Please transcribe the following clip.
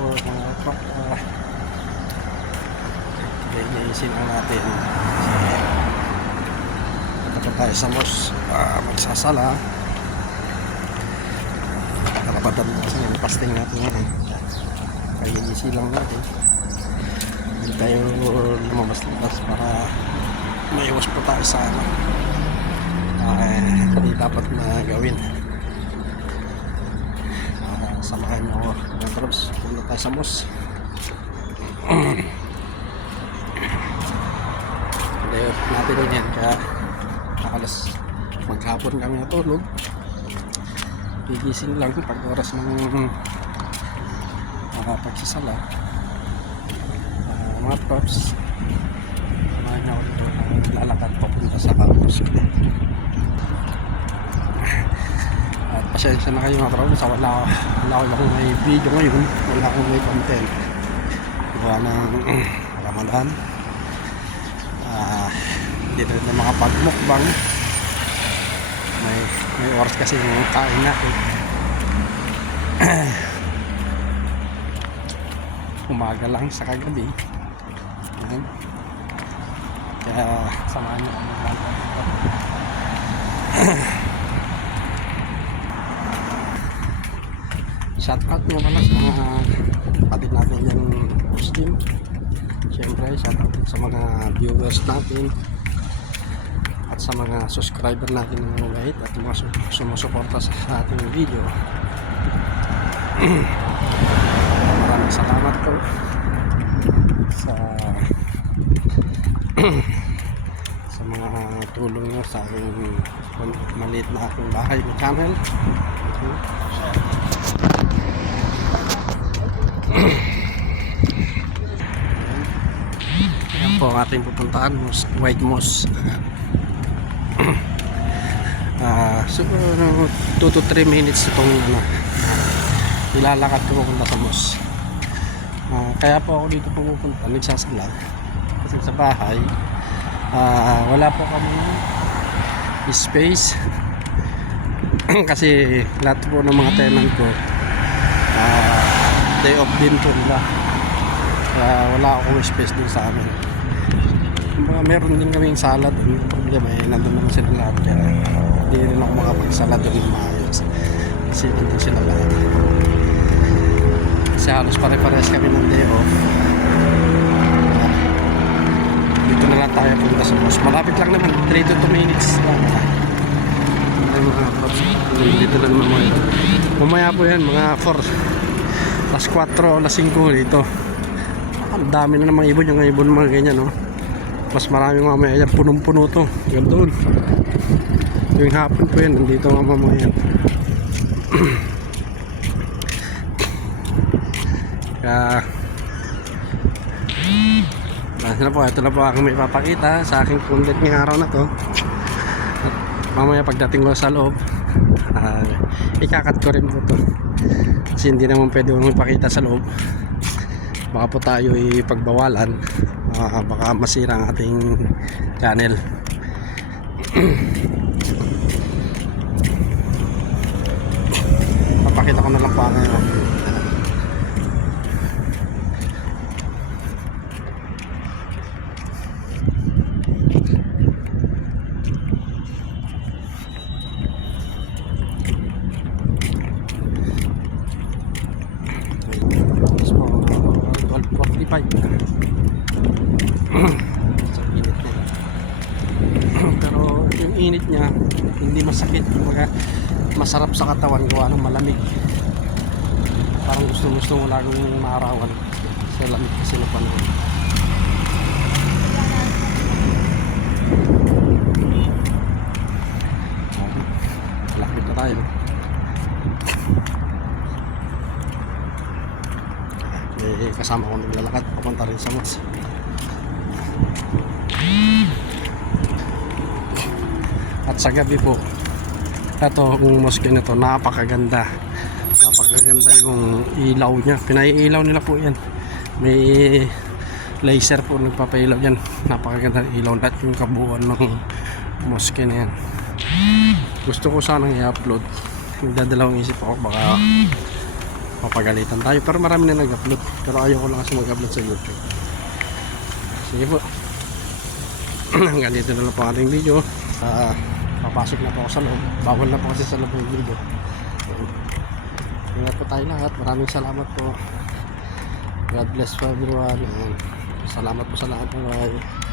po mga pak. Linisin lang natin. Tapos tayo sa mos magsasala. Karapatan mo kasi yung pasting natin ngayon. Kaya linisin lang natin. Hindi tayo lumabas-labas para maiwas po tayo sa ano. Hindi dapat na gawin. Samahan nyo ako mga troops. Punta tayo sa mos. Layout natin din yan. Kaya nakalas maghapon kami natulog. Gigising lang pag oras ng pagsasala. Mga troops, samahan nyo ako dito. Lalakad papunta sa campus. At pasensya na kayo mga troops. Wala akong may video ngayon. Wala akong may content. Gawa ng Ramadan. Dito na mga pagmukbang. May oras kasi yung kain natin. Umaga lang sa kagabi. Ayan. Kaya samahan nyo kami lang. Shout out nyo pala sa mga kapatid natin yung Muslim. Siyempre shout out sa mga viewers natin at sa mga subscriber natin ng mabait at mga sumusuporta sa ating video. Maraming salamat po sa sa mga tulong nyo sa aking maliit na aking bahay na channel. Yan po ang ating pupuntaan, White Moss. So 2 to 3 minutes itong ilalakad ko pupunta sa Moss. Kaya po ako dito pupunta, nagsasala kasi sa bahay wala po kami space. Kasi lahat po ng mga tenant ko day off din po nila. Wala akong space din sa amin. Meron din kaming sala doon. Problema nandun naman sila lahat. Kaya hindi rin ako makapagsala doon ng maayos. Kasi nandun sila lahat. Kasi halos pare-pares kami ng day off. Dito na lang tayo punta sa Moss. Malapit lang naman. 3 to 2 minutes lang. Dito na naman mga ito. Mamaya po yan. Mga 4 alas 4 alas 5 dito. Ang dami na namang ibon. Yung ibon mga ganyan, no? Mas marami mamaya yan. Punong-puno to. Yan doon. Yung hapon po yan. Nandito nga mamaya yan. Kaya ito na po aking may ipapakita sa aking content ngayong araw na to. At mamaya pagdating ko sa loob, ikakat ko rin po to. Kasi hindi naman pwede mong ipakita sa loob. Baka po tayo ipagbawalan. Baka masira ang ating channel. Papakita ko na lang po ngayon. Pero yung init niya hindi masakit, masarap sa katawan gawa ng malamig. Parang gusto mo lagong maarawan sa lamig kasi na panahon. Lapit na tayo. Kasama ko naglalakad papunta rin sa Moss. At sa gabi po ito, yung mosque na to, napakaganda yung ilaw nya. Pinaiilaw nila po yan. May laser po nagpapailaw yan. Napakaganda ilaw. Lahat yung kabuuan ng mosque na yan. Gusto ko sanang i-upload. Nagdadalawang isip ako, baka papagalitan tayo. Pero marami na nag-upload. Pero ayaw ko lang kasi mag-upload sa YouTube. Sige po. Hanggang dito na lang po ating video. Papasok na po ako sa loob. Bawal na po kasi sa loob ng video. Ingat po tayo lahat. Maraming salamat po. God bless for everyone. And salamat po sa lahat. Bye.